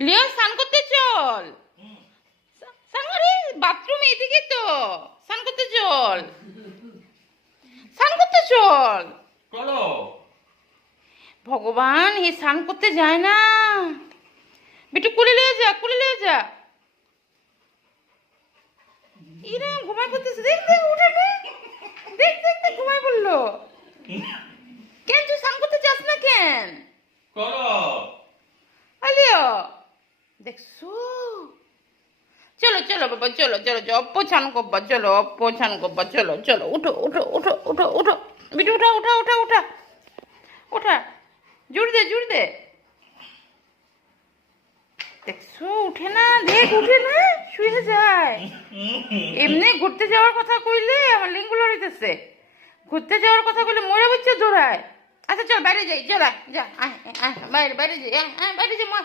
লিও স্নান করতে চল। স্নান করে বাথরুম এদিকে তো। স্নান করতে চল, স্নান করতে চল। চলো। ভগবান, এ স্নান করতে যায় না। বিটু কুলে লিয়ে যা, কুলে লিয়ে যা। ইরাম ঘুমায় করতেছে, দেখ দেখ উঠে নে। দেখ দেখ দেখ ঘুমায় পড়লো। কেন তুই স্নান করতে যাস না কেন? চলো। আলিও দেখছো? চলো চলো বাবা, চলো চলো চলো, অপ্পো ছান করবা, চলো অপ্পো ছান করবা, চলো চলো, উঠো উঠো উঠো উঠো উঠো। বিটু উঠা উঠা উঠা উঠা উঠা, জোর দে জোর দে। দেখছো উঠে না, দেখ উঠে না, শুয়ে যায়। এমনি ঘুরতে যাওয়ার কথা কইলে আমার লিঙ্গ লড়িতেছে। ঘুরতে যাওয়ার কথা কইলে মরে বচ্ছে দৌড়ায়। আচ্ছা চল বাইরে যাই, চল আয়, যা আয় আয়, বাইরে বাইরে যাই, আয় আয় বাইরে যাই, মা